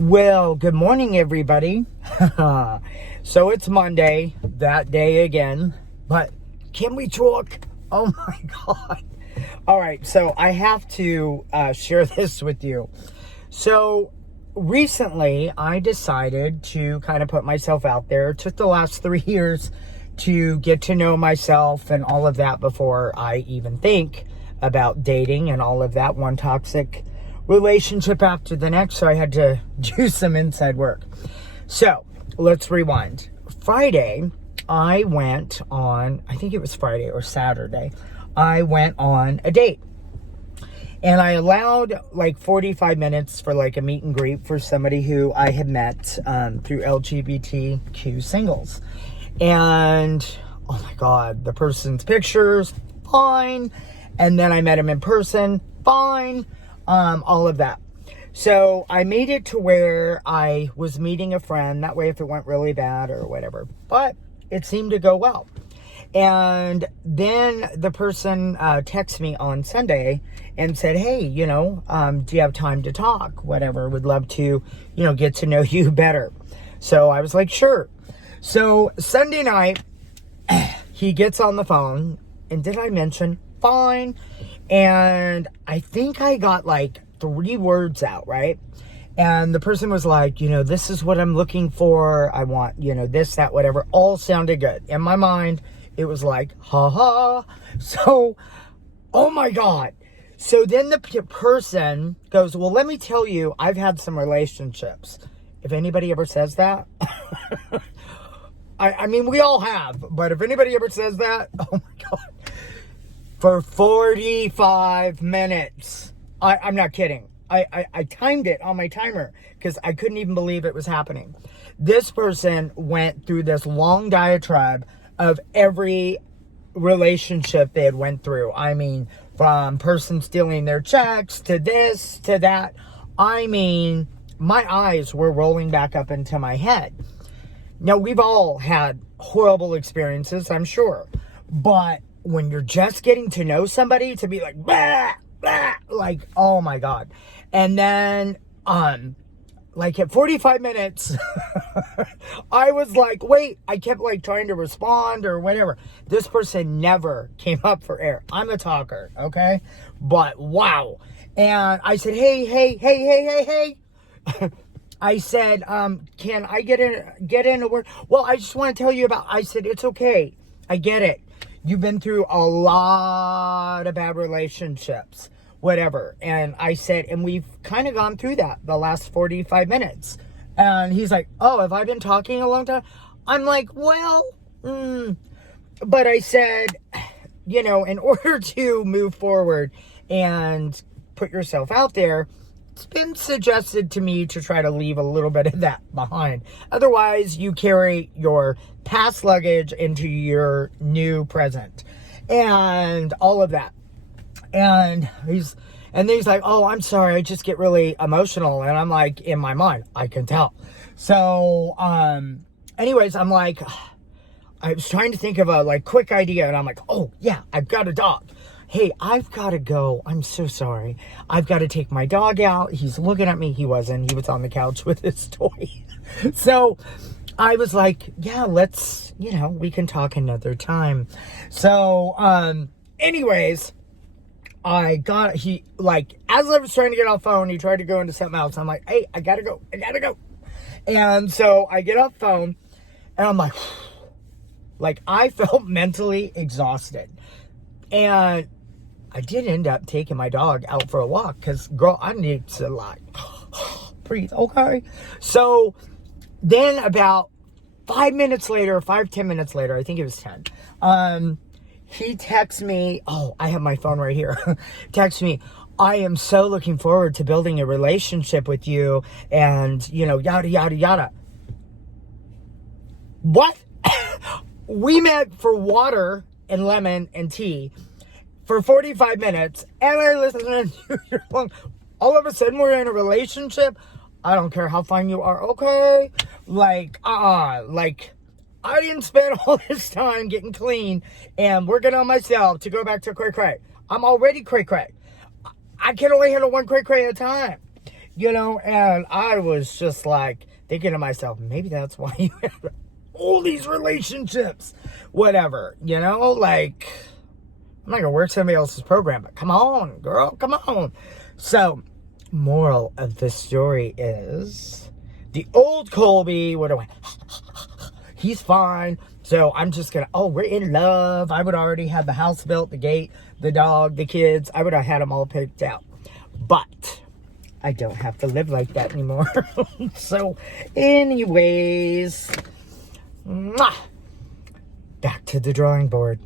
Well, good morning, everybody. So it's Monday, that day again. But can we talk? Oh my God. All right, so I have to share this with you. So recently, I decided to kind of put myself out there. It took the last 3 years to get to know myself and all of that before I even think about dating and all of that. One toxic relationship after the next, so I had to do some inside work. So let's rewind. Friday, I went on, I think it was Friday or Saturday, I went on a date. And I allowed like 45 minutes for like a meet and greet for somebody who I had met through LGBTQ singles. And oh my God, the person's pictures, fine. And then I met him in person, fine. All of that. So I made it to where I was meeting a friend. That way, if it went really bad or whatever. But it seemed to go well. And then the person texted me on Sunday and said, hey, do you have time to talk? Whatever, would love to, get to know you better. So I was like, sure. So Sunday night, he gets on the phone. And did I mention? Fine. And I think I got like 3 words out, right? And the person was like, this is what I'm looking for. I want, this, that, whatever. All sounded good. In my mind, it was like, ha ha. So, oh my God. So then the person goes, well, let me tell you, I've had some relationships. If anybody ever says that, I mean, we all have. But if anybody ever says that, oh my God. For 45 minutes. I'm not kidding. I timed it on my timer because I couldn't even believe it was happening. This person went through this long diatribe of every relationship they had went through. I mean, from person stealing their checks to this, to that. I mean, my eyes were rolling back up into my head. Now, we've all had horrible experiences, I'm sure. But when you're just getting to know somebody, to be like, blah, blah, like, oh my God. And then, like at 45 minutes, I was like, wait, I kept like trying to respond or whatever. This person never came up for air. I'm a talker, okay? But wow. And I said, hey. I said, can I get in a word? Well, I just want to tell you I said, it's okay. I get it. You've been through a lot of bad relationships, whatever. And I said, and we've kind of gone through that the last 45 minutes. And he's like, oh, have I been talking a long time? I'm like, well, but I said, in order to move forward and put yourself out there, it's been suggested to me to try to leave a little bit of that behind. Otherwise, you carry your past luggage into your new present and all of that. And he's like, oh, I'm sorry. I just get really emotional. And I'm like, in my mind, I can tell. So, anyways, I'm like, I was trying to think of a like quick idea. And I'm like, oh yeah, I've got a dog. Hey, I've got to go. I'm so sorry. I've got to take my dog out. He's looking at me. He wasn't. He was on the couch with his toy. So I was like, yeah, let's, we can talk another time. So, anyways, as I was trying to get off the phone, he tried to go into something else. I'm like, hey, I got to go. And so I get off the phone and I'm like I felt mentally exhausted. And I did end up taking my dog out for a walk because, girl, I need to, like, breathe, okay? So then about 10 minutes later, I think it was 10, he texts me, oh, I have my phone right here, texts me, I am so looking forward to building a relationship with you and, yada, yada, yada. What? We met for water and lemon and tea for 45 minutes, and I listened to your song. All of a sudden, we're in a relationship. I don't care how fine you are, okay? Like, I didn't spend all this time getting clean and working on myself to go back to cray cray. I'm already cray cray. I can only handle one cray cray at a time. You know, and I was just like thinking to myself, maybe that's why you have all these relationships. Whatever, you know, like, I'm not gonna work somebody else's program, but come on, girl, come on. So, moral of the story is the old Colby would have went, he's fine. So I'm just gonna, oh, we're in love. I would already have the house built, the gate, the dog, the kids. I would have had them all picked out. But I don't have to live like that anymore. So, anyways, mwah, back to the drawing board.